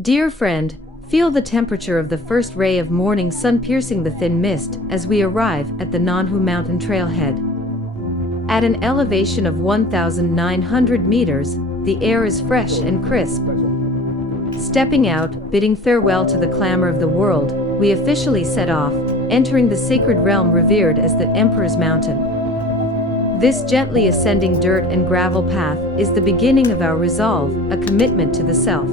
Dear friend, feel the temperature of the first ray of morning sun piercing the thin mist as we arrive at the Nanhu mountain trailhead. At an elevation of 1,900 meters, the air is fresh and crisp. Stepping out, bidding farewell to the clamor of the world, we officially set off, entering the sacred realm revered as the Emperor's Mountain. This gently ascending dirt and gravel path is the beginning of our resolve, a commitment to the self.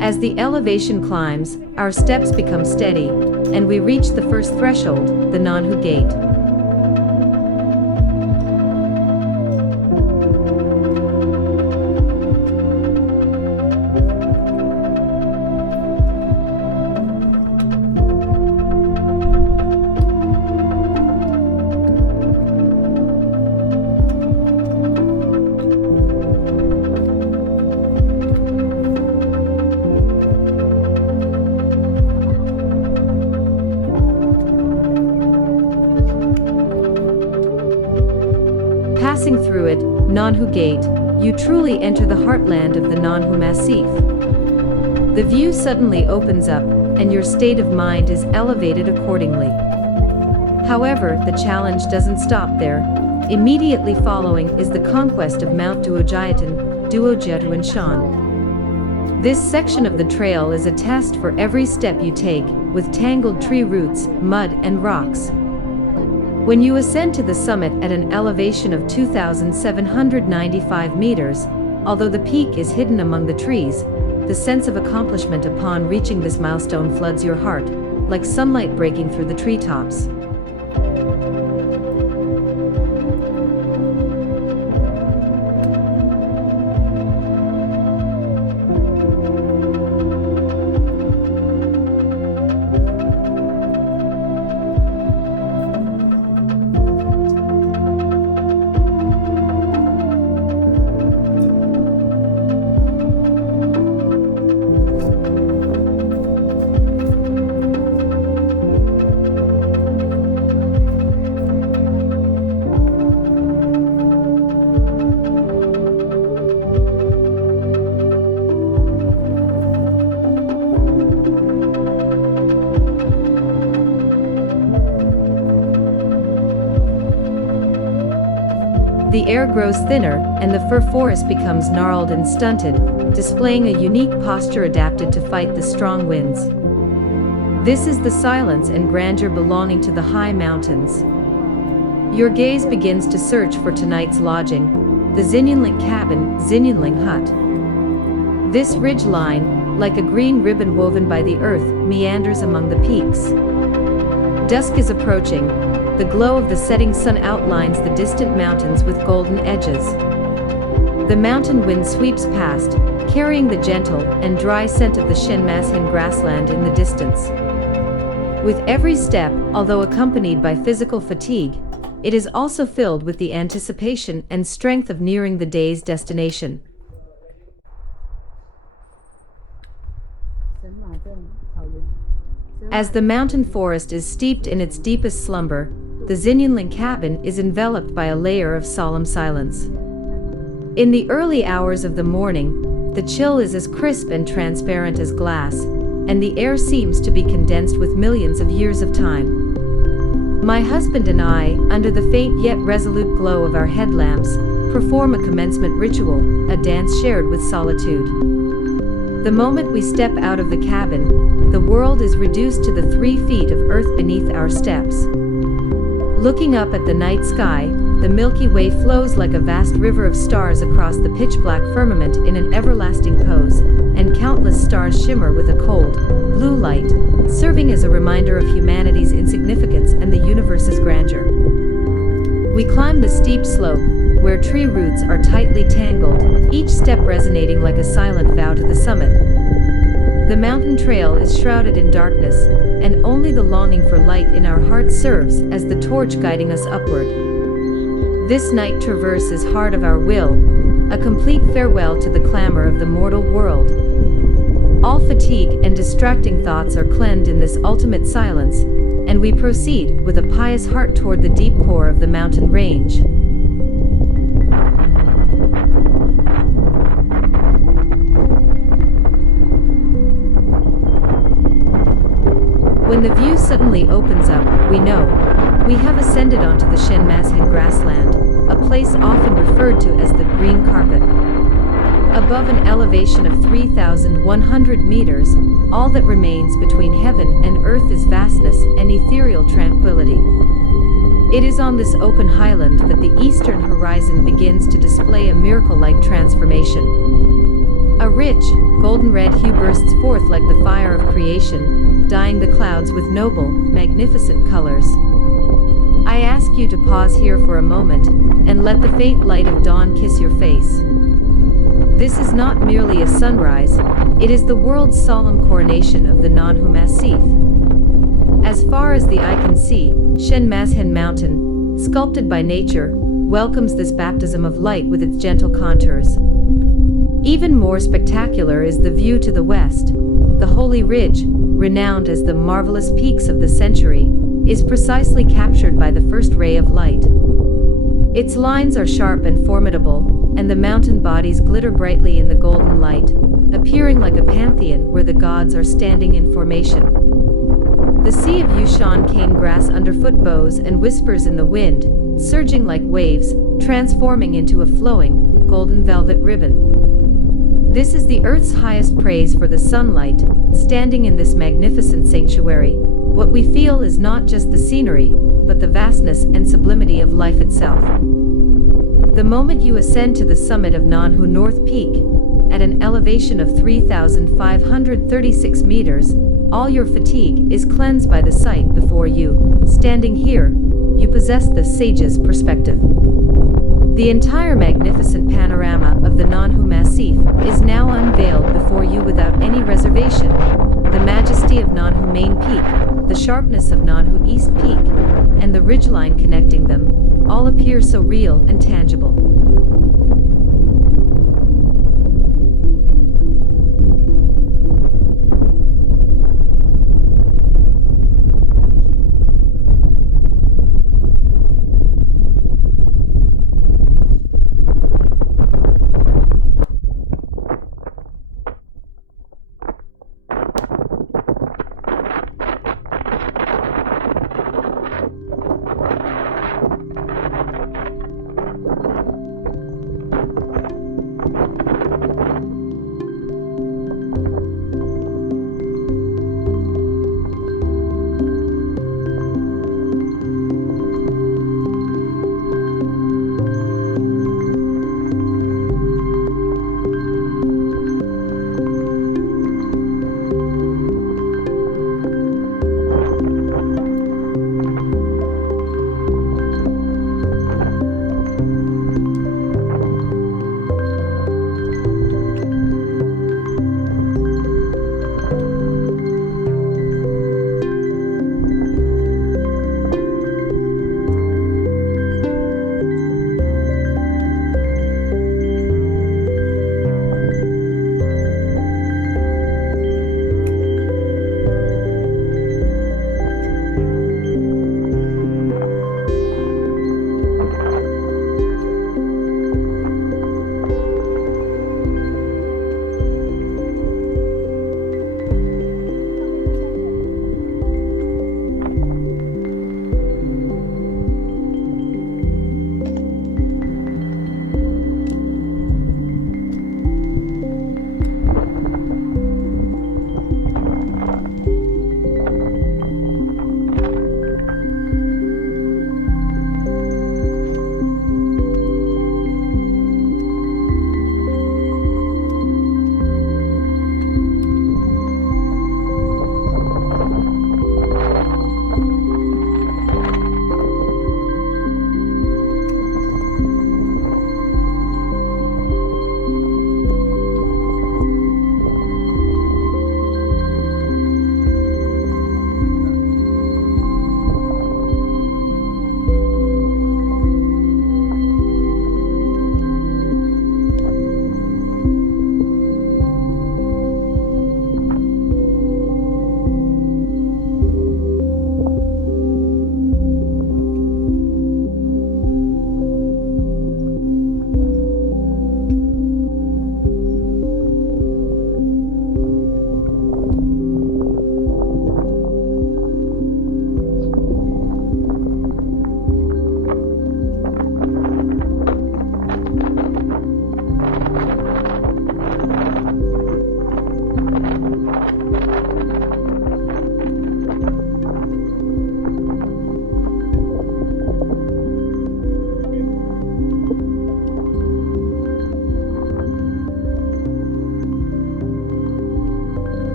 As the elevation climbs, our steps become steady, and we reach the first threshold, the Nanhu Gate. Passing through it, Nanhu Gate, you truly enter the heartland of the Nanhu Massif. The view suddenly opens up, and your state of mind is elevated accordingly. However, the challenge doesn't stop there. Immediately following is the conquest of Mount Duojiatuanshan. This section of the trail is a test for every step you take, with tangled tree roots, mud, and rocks. When you ascend to the summit at an elevation of 2,795 meters, although the peak is hidden among the trees, the sense of accomplishment upon reaching this milestone floods your heart, like sunlight breaking through the treetops. The air grows thinner, and the fir forest becomes gnarled and stunted, displaying a unique posture adapted to fight the strong winds. This is the silence and grandeur belonging to the high mountains. Your gaze begins to search for tonight's lodging, the Yunling Cabin, Yunling hut. This ridge line, like a green ribbon woven by the earth, meanders among the peaks. Dusk is approaching. The glow of the setting sun outlines the distant mountains with golden edges. The mountain wind sweeps past, carrying the gentle and dry scent of the Shenmashan grassland in the distance. With every step, although accompanied by physical fatigue, it is also filled with the anticipation and strength of nearing the day's destination. As the mountain forest is steeped in its deepest slumber, the Yunling Cabin is enveloped by a layer of solemn silence. In the early hours of the morning, the chill is as crisp and transparent as glass, and the air seems to be condensed with millions of years of time. My husband and I, under the faint yet resolute glow of our headlamps, perform a commencement ritual, a dance shared with solitude. The moment we step out of the cabin, the world is reduced to the 3 feet of earth beneath our steps. Looking up at the night sky, the Milky Way flows like a vast river of stars across the pitch-black firmament in an everlasting pose, and countless stars shimmer with a cold, blue light, serving as a reminder of humanity's insignificance and the universe's grandeur. We climb the steep slope, where tree roots are tightly tangled, each step resonating like a silent vow to the summit. The mountain trail is shrouded in darkness, and only the longing for light in our hearts serves as the torch guiding us upward. This night traverse is heart of our will, a complete farewell to the clamor of the mortal world. All fatigue and distracting thoughts are cleansed in this ultimate silence, and we proceed with a pious heart toward the deep core of the mountain range. When the view suddenly opens up, we know we have ascended onto the Shenmashen grassland, a place often referred to as the green carpet. Above an elevation of 3,100 meters, all that remains between heaven and earth is vastness and ethereal tranquility. It is on this open highland that the eastern horizon begins to display a miracle-like transformation. A rich, golden-red hue bursts forth like the fire of creation, dyeing the clouds with noble, magnificent colors. I ask you to pause here for a moment, and let the faint light of dawn kiss your face. This is not merely a sunrise, it is the world's solemn coronation of the Nanhu Massif. As far as the eye can see, Shenmashen Mountain, sculpted by nature, welcomes this baptism of light with its gentle contours. Even more spectacular is the view to the west. The Holy Ridge, renowned as the marvelous peaks of the century, is precisely captured by the first ray of light. Its lines are sharp and formidable, and the mountain bodies glitter brightly in the golden light, appearing like a pantheon where the gods are standing in formation. The sea of Yushan cane grass underfoot bows and whispers in the wind, surging like waves, transforming into a flowing, golden velvet ribbon. This is the earth's highest praise for the sunlight. Standing in this magnificent sanctuary, what we feel is not just the scenery, but the vastness and sublimity of life itself. The moment you ascend to the summit of Nanhu North Peak, at an elevation of 3,536 meters, all your fatigue is cleansed by the sight before you. Standing here, you possess the sage's perspective. The entire magnificent panorama of the Nanhu Massif is now unveiled before you without any reservation. The majesty of Nanhu Main Peak, the sharpness of Nanhu East Peak, and the ridgeline connecting them, all appear so real and tangible.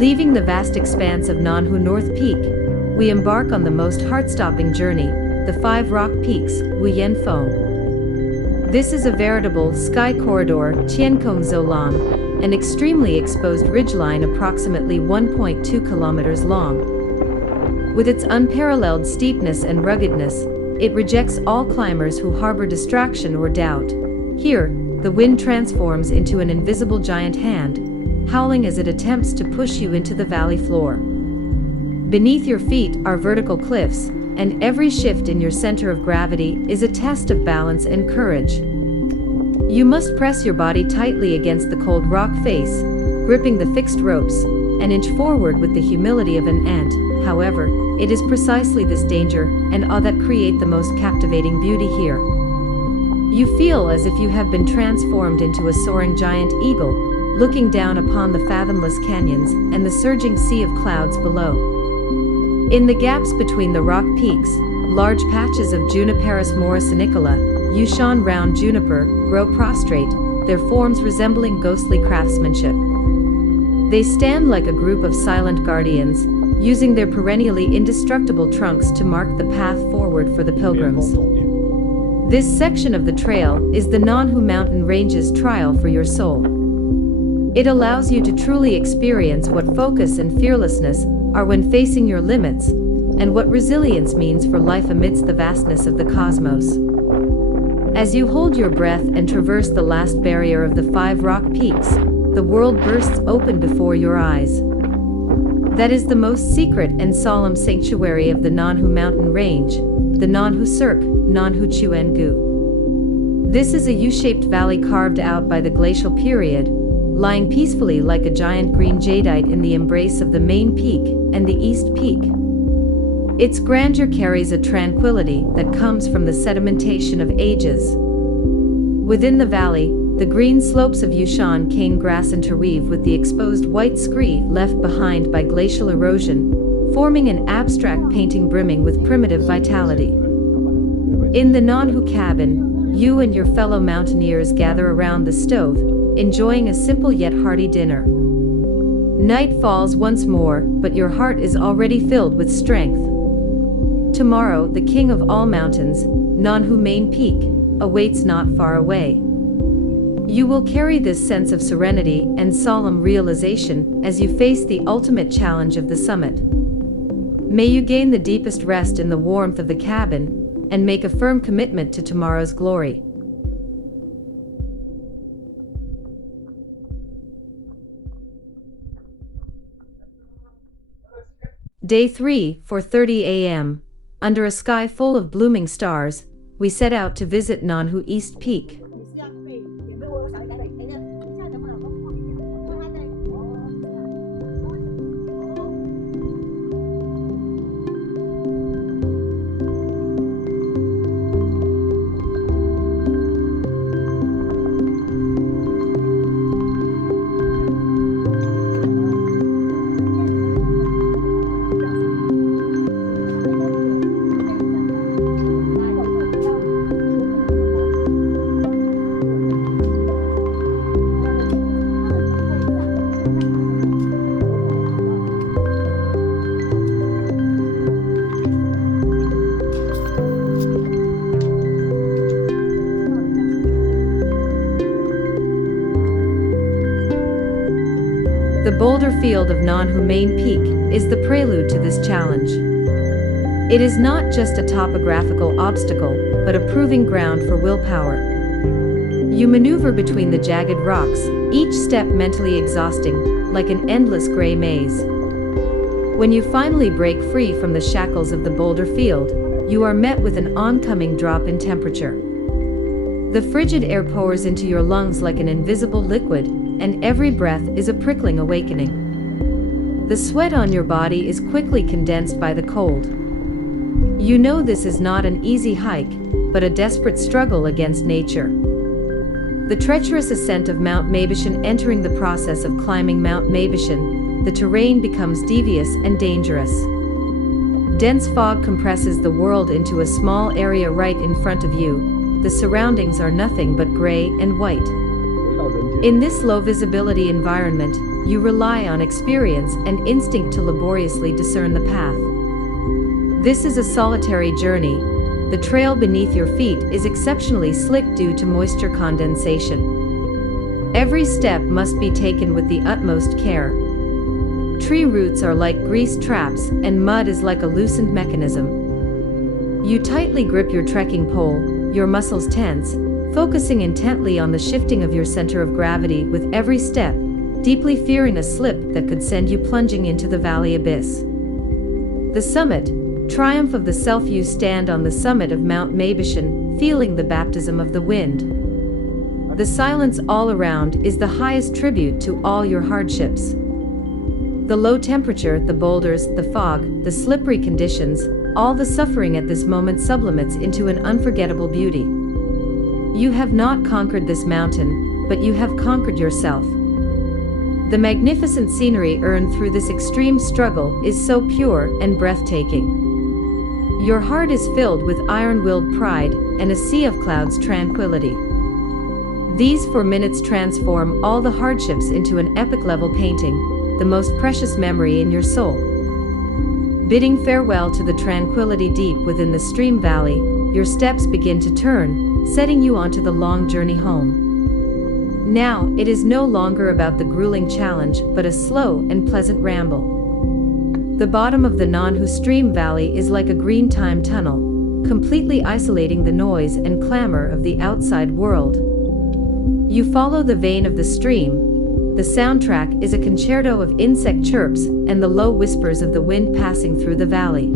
Leaving the vast expanse of Nanhu North Peak, we embark on the most heart-stopping journey, the 5 rock peaks, Wuyen Feng. This is a veritable sky corridor, Tiankong Zolang, an extremely exposed ridgeline approximately 1.2 kilometers long. With its unparalleled steepness and ruggedness, it rejects all climbers who harbor distraction or doubt. Here, the wind transforms into an invisible giant hand, howling as it attempts to push you into the valley floor. Beneath your feet are vertical cliffs, and every shift in your center of gravity is a test of balance and courage. You must press your body tightly against the cold rock face, gripping the fixed ropes, and inch forward with the humility of an ant. However, it is precisely this danger and awe that create the most captivating beauty here. You feel as if you have been transformed into a soaring giant eagle, looking down upon the fathomless canyons and the surging sea of clouds below. In the gaps between the rock peaks, large patches of Juniperus morrisonicola, Yushan round juniper, grow prostrate, their forms resembling ghostly craftsmanship. They stand like a group of silent guardians, using their perennially indestructible trunks to mark the path forward for the pilgrims. This section of the trail is the Nanhu Mountain Range's trial for your soul. It allows you to truly experience what focus and fearlessness are when facing your limits, and what resilience means for life amidst the vastness of the cosmos. As you hold your breath and traverse the last barrier of the 5 rock peaks, the world bursts open before your eyes. That is the most secret and solemn sanctuary of the Nanhu Mountain Range, the Nanhu Cirques, Nanhu Juanggu. This is a U-shaped valley carved out by the glacial period, lying peacefully like a giant green jadeite in the embrace of the main peak and the east peak. Its grandeur carries a tranquility that comes from the sedimentation of ages. Within the valley, the green slopes of Yushan cane grass interweave with the exposed white scree left behind by glacial erosion, forming an abstract painting brimming with primitive vitality. In the Nanhu Cabin, you and your fellow mountaineers gather around the stove, enjoying a simple yet hearty dinner. Night falls once more, but your heart is already filled with strength. Tomorrow, the king of all mountains, Nanhu Main Peak, awaits not far away. You will carry this sense of serenity and solemn realization as you face the ultimate challenge of the summit. May you gain the deepest rest in the warmth of the cabin, and make a firm commitment to tomorrow's glory. Day 3, 4:30 a.m. Under a sky full of blooming stars, we set out to visit Nanhu East Peak. The boulder field of Nanhu Main Peak is the prelude to this challenge. It is not just a topographical obstacle, but a proving ground for willpower. You maneuver between the jagged rocks, each step mentally exhausting, like an endless gray maze. When you finally break free from the shackles of the boulder field, you are met with an oncoming drop in temperature. The frigid air pours into your lungs like an invisible liquid, and every breath is a prickling awakening. The sweat on your body is quickly condensed by the cold. You know this is not an easy hike, but a desperate struggle against nature. The treacherous ascent of Mount Mabishan. Entering the process of climbing Mount Mabishan, the terrain becomes devious and dangerous. Dense fog compresses the world into a small area right in front of you. The surroundings are nothing but gray and white. In this low visibility environment, you rely on experience and instinct to laboriously discern the path. This is a solitary journey. The trail beneath your feet is exceptionally slick due to moisture condensation. Every step must be taken with the utmost care. Tree roots are like greased traps, and mud is like a loosened mechanism. You tightly grip your trekking pole, your muscles tense, focusing intently on the shifting of your center of gravity with every step, deeply fearing a slip that could send you plunging into the valley abyss. The summit, triumph of the self. You stand on the summit of Mount Mabishan, feeling the baptism of the wind. The silence all around is the highest tribute to all your hardships. The low temperature, the boulders, the fog, the slippery conditions, all the suffering at this moment sublimates into an unforgettable beauty. You have not conquered this mountain, but you have conquered yourself. The magnificent scenery earned through this extreme struggle is so pure and breathtaking. Your heart is filled with iron-willed pride and a sea of clouds tranquility. These 4 minutes transform all the hardships into an epic-level painting, the most precious memory in your soul. Bidding farewell to the tranquility deep within the stream valley, your steps begin to turn, setting you onto the long journey home. Now, it is no longer about the grueling challenge, but a slow and pleasant ramble. The bottom of the Nanhu stream valley is like a green time tunnel, completely isolating the noise and clamor of the outside world. You follow the vein of the stream. The soundtrack is a concerto of insect chirps and the low whispers of the wind passing through the valley.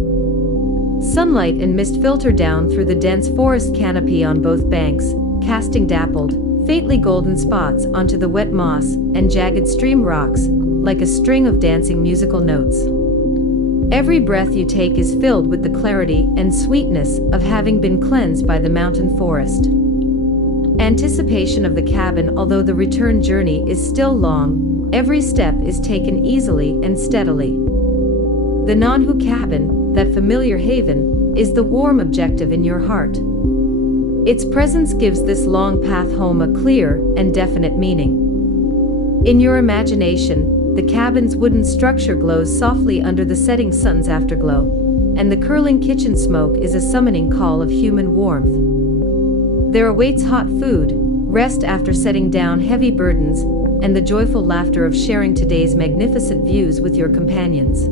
Sunlight and mist filter down through the dense forest canopy on both banks, casting dappled, faintly golden spots onto the wet moss and jagged stream rocks, like a string of dancing musical notes. Every breath you take is filled with the clarity and sweetness of having been cleansed by the mountain forest. Anticipation of the cabin. Although the return journey is still long, every step is taken easily and steadily. The Nanhu Cabin, that familiar haven, is the warm objective in your heart. Its presence gives this long path home a clear and definite meaning. In your imagination, the cabin's wooden structure glows softly under the setting sun's afterglow, and the curling kitchen smoke is a summoning call of human warmth. There awaits hot food, rest after setting down heavy burdens, and the joyful laughter of sharing today's magnificent views with your companions.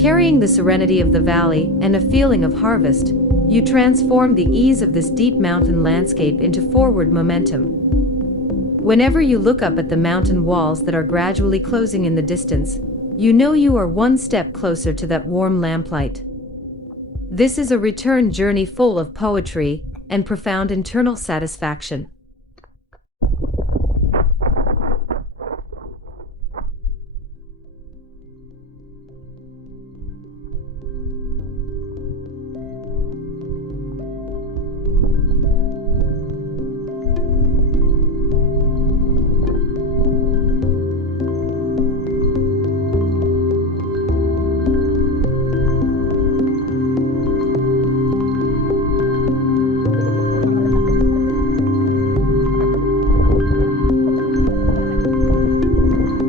Carrying the serenity of the valley and a feeling of harvest, you transform the ease of this deep mountain landscape into forward momentum. Whenever you look up at the mountain walls that are gradually closing in the distance, you know you are one step closer to that warm lamplight. This is a return journey full of poetry and profound internal satisfaction.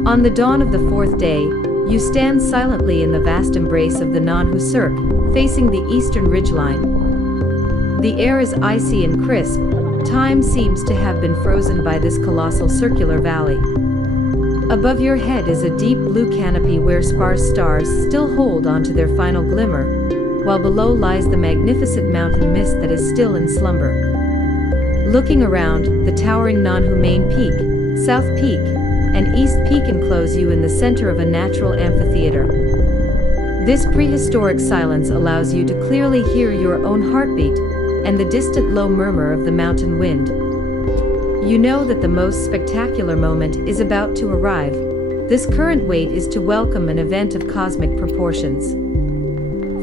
On the dawn of the 4th day, you stand silently in the vast embrace of the Nanhu Cirques, facing the eastern ridgeline. The air is icy and crisp. Time seems to have been frozen by this colossal circular valley. Above your head is a deep blue canopy where sparse stars still hold onto their final glimmer, while below lies the magnificent mountain mist that is still in slumber. Looking around, the towering Nanhu Main Peak, South Peak, and East Peak enclose you in the center of a natural amphitheater. This prehistoric silence allows you to clearly hear your own heartbeat and the distant low murmur of the mountain wind. You know that the most spectacular moment is about to arrive, This current weight is to welcome an event of cosmic proportions.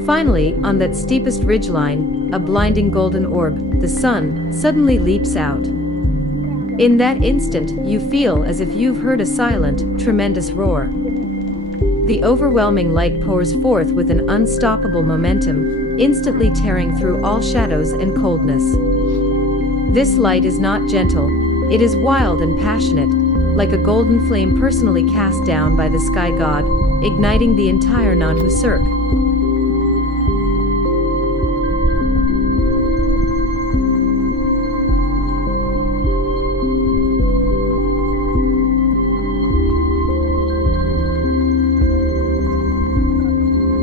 Finally, on that steepest ridgeline, a blinding golden orb, the sun, suddenly leaps out. In that instant, you feel as if you've heard a silent, tremendous roar. The overwhelming light pours forth with an unstoppable momentum, instantly tearing through all shadows and coldness. This light is not gentle, it is wild and passionate, like a golden flame personally cast down by the sky god, igniting the entire Nanhu Cirque.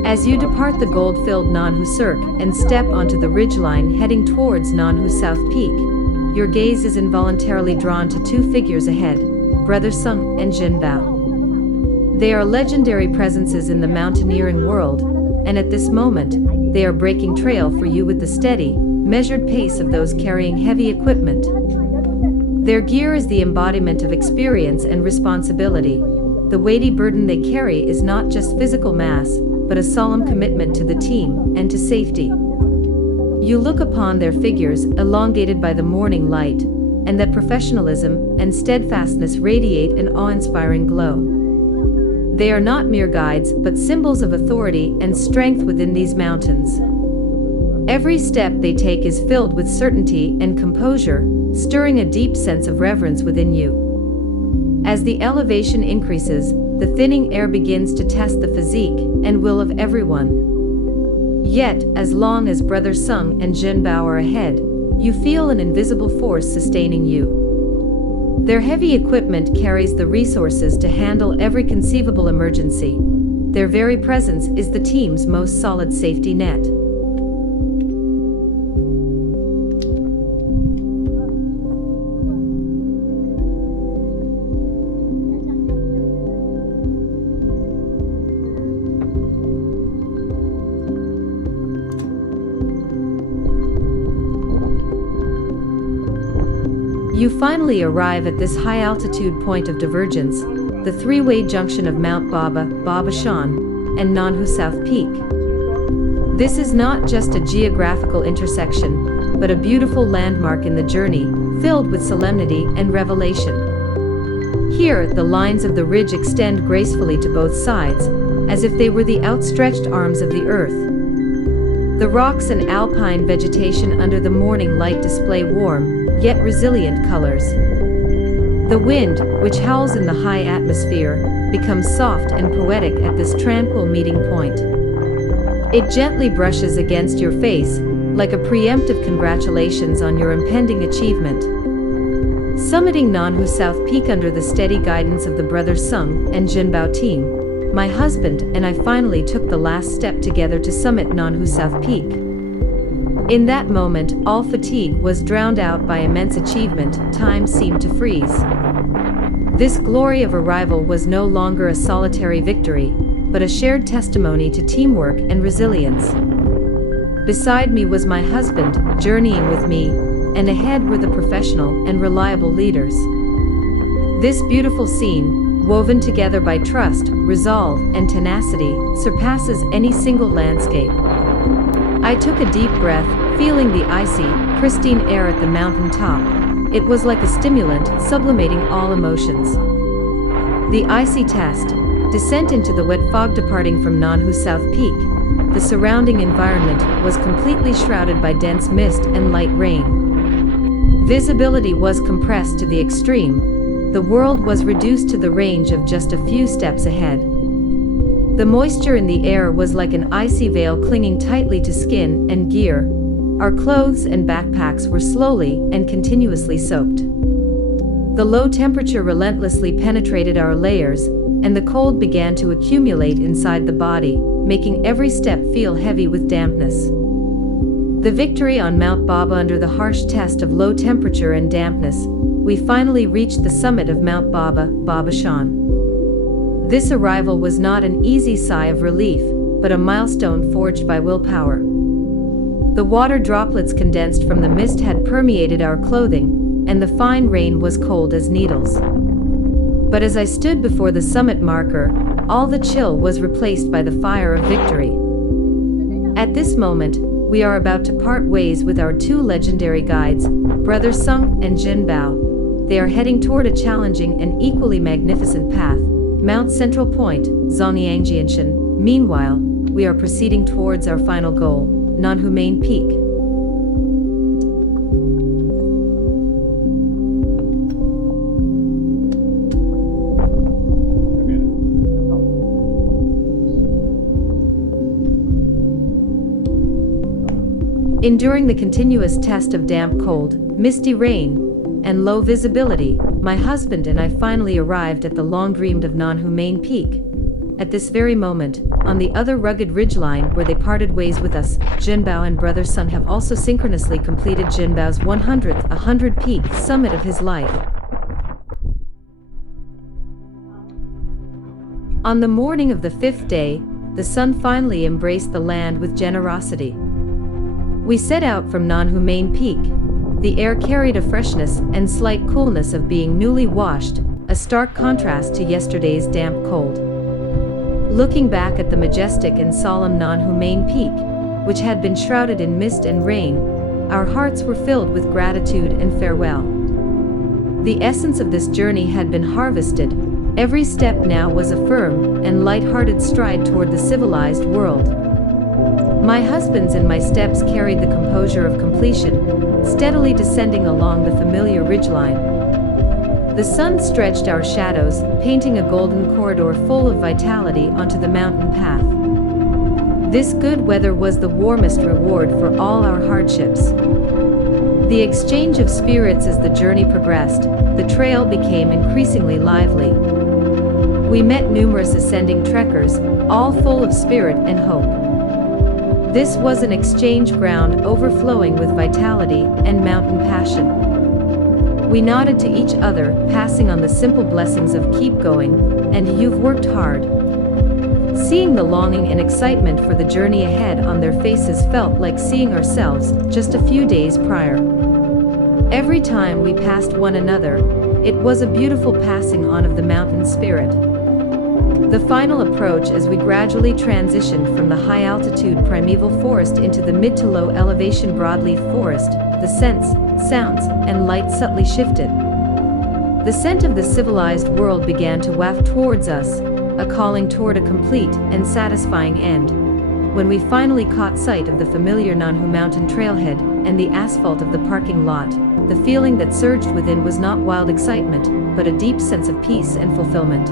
As you depart the gold-filled Nanhu Cirque and step onto the ridgeline heading towards Nanhu South Peak, your gaze is involuntarily drawn to two figures ahead, Brother Hsiung and Jen-bao. They are legendary presences in the mountaineering world, and at this moment, they are breaking trail for you with the steady, measured pace of those carrying heavy equipment. Their gear is the embodiment of experience and responsibility. The weighty burden they carry is not just physical mass, but a solemn commitment to the team and to safety. You look upon their figures, elongated by the morning light, and that professionalism and steadfastness radiate an awe-inspiring glow. They are not mere guides, but symbols of authority and strength within these mountains. Every step they take is filled with certainty and composure, stirring a deep sense of reverence within you. As the elevation increases, the thinning air begins to test the physique and will of everyone. Yet, as long as Brother Hsiung and Jen-bao are ahead, you feel an invisible force sustaining you. Their heavy equipment carries the resources to handle every conceivable emergency. Their very presence is the team's most solid safety net. You finally arrive at this high-altitude point of divergence, the three-way junction of Mount Baba, Babashan, and Nanhu South Peak. This is not just a geographical intersection, but a beautiful landmark in the journey, filled with solemnity and revelation. Here, the lines of the ridge extend gracefully to both sides, as if they were the outstretched arms of the earth. The rocks and alpine vegetation under the morning light display warm, yet resilient colors. The wind, which howls in the high atmosphere, becomes soft and poetic at this tranquil meeting point. It gently brushes against your face, like a preemptive congratulations on your impending achievement. Summiting Nanhu South Peak under the steady guidance of the Brother Hsiung and Jen-bao team, my husband and I finally took the last step together to summit Nanhu South Peak. In that moment, all fatigue was drowned out by immense achievement. Time seemed to freeze. This glory of arrival was no longer a solitary victory, but a shared testimony to teamwork and resilience. Beside me was my husband, journeying with me, and ahead were the professional and reliable leaders. This beautiful scene, woven together by trust, resolve, and tenacity, surpasses any single landscape. I took a deep breath, feeling the icy, pristine air at the mountain top. It was like a stimulant, sublimating all emotions. The icy test, descent into the wet fog departing from Nanhu South Peak. The surrounding environment was completely shrouded by dense mist and light rain. Visibility was compressed to the extreme. The world was reduced to the range of just a few steps ahead. The moisture in the air was like an icy veil clinging tightly to skin and gear. Our clothes and backpacks were slowly and continuously soaked. The low temperature relentlessly penetrated our layers, and the cold began to accumulate inside the body, making every step feel heavy with dampness. The victory on Mount Baba under the harsh test of low temperature and dampness, we finally reached the summit of Mount Baba, Babashan. This arrival was not an easy sigh of relief, but a milestone forged by willpower. The water droplets condensed from the mist had permeated our clothing, and the fine rain was cold as needles. But as I stood before the summit marker, all the chill was replaced by the fire of victory. At this moment, we are about to part ways with our two legendary guides, Brother Hsiung and Jen-bao. They are heading toward a challenging and equally magnificent path, Mount Central Point, Zhongyangjianshan. Meanwhile, we are proceeding towards our final goal, Nanhu Main Peak. Enduring the continuous test of damp cold, misty rain, and low visibility, my husband and I finally arrived at the long-dreamed of Nanhu Main Peak. At this very moment, on the other rugged ridgeline where they parted ways with us, Jen-bao and Brother Hsiung have also synchronously completed Jen-bao's 100th peak summit of his life. On the morning of the 5th day, the sun finally embraced the land with generosity. We set out from Nanhu Main Peak. The air carried a freshness and slight coolness of being newly washed, a stark contrast to yesterday's damp cold. Looking back at the majestic and solemn Nanhu Main Peak, which had been shrouded in mist and rain, our hearts were filled with gratitude and farewell. The essence of this journey had been harvested. Every step now was a firm and light-hearted stride toward the civilized world. My husband's and my steps carried the composure of completion, steadily descending along the familiar ridgeline. The sun stretched our shadows, painting a golden corridor full of vitality onto the mountain path. This good weather was the warmest reward for all our hardships. The exchange of spirits as the journey progressed, the trail became increasingly lively. We met numerous ascending trekkers, all full of spirit and hope. This was an exchange ground overflowing with vitality and mountain passion. We nodded to each other, passing on the simple blessings of keep going, and you've worked hard. Seeing the longing and excitement for the journey ahead on their faces felt like seeing ourselves just a few days prior. Every time we passed one another, it was a beautiful passing on of the mountain spirit. The final approach as we gradually transitioned from the high-altitude primeval forest into the mid to low elevation broadleaf forest, the scents, sounds, and light subtly shifted. The scent of the civilized world began to waft towards us, a calling toward a complete and satisfying end. When we finally caught sight of the familiar Nanhu mountain trailhead and the asphalt of the parking lot, the feeling that surged within was not wild excitement, but a deep sense of peace and fulfillment.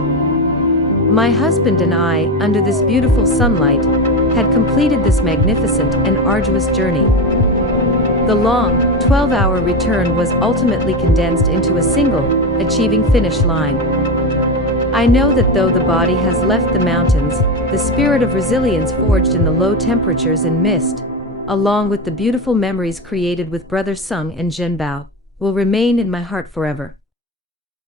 My husband and I, under this beautiful sunlight, had completed this magnificent and arduous journey. The long, 12-hour return was ultimately condensed into a single, achieving finish line. I know that though the body has left the mountains, the spirit of resilience forged in the low temperatures and mist, along with the beautiful memories created with Brother Hsiung and Jen-bao, will remain in my heart forever.